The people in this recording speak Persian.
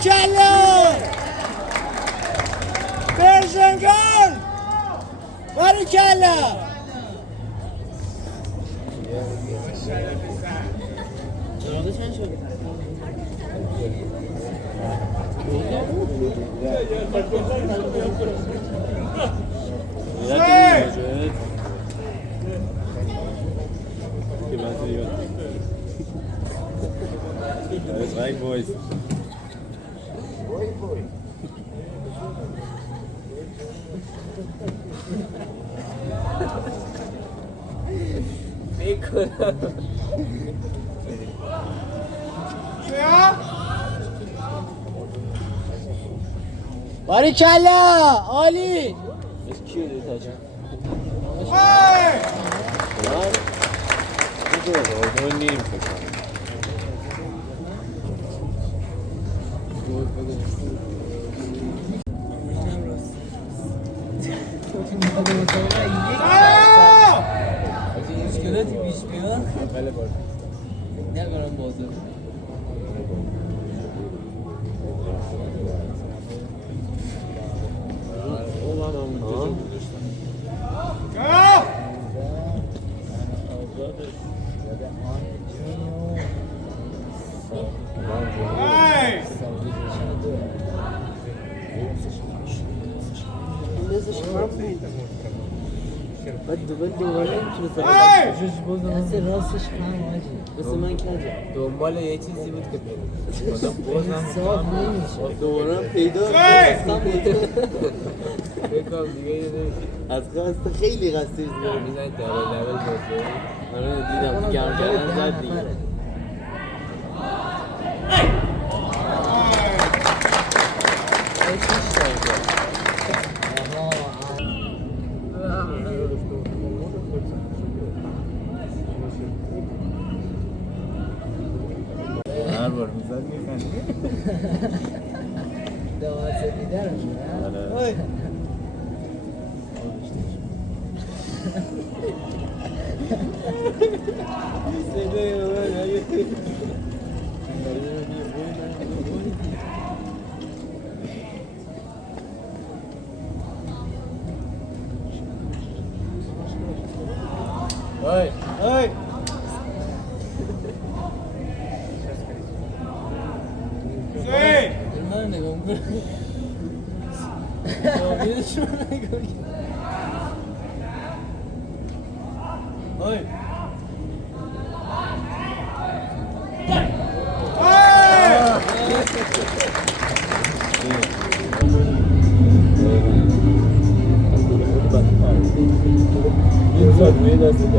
Barikalla! Persian girl! Barikalla! That's right, boys. Barikalla! Ali! It's cute, it's touch. Hey! Don't need him for بدو ولی میتونه راستش هم مثل من کجا دنبال یه چیزی بود که پیدا صاف نمیشه دوباره پیدا بکنم دیگه یه از قصد خیلی قصدی میزنید دابل لول باشه آره دیدم تو گرم کردن زد دیگه هر بار میزد میخندی دوازه دیدرم آره Hey! Hey! Hey! Bunlar ne kanka? Ya bir de şuna ne kanka? Hey! İnsan ne nasıl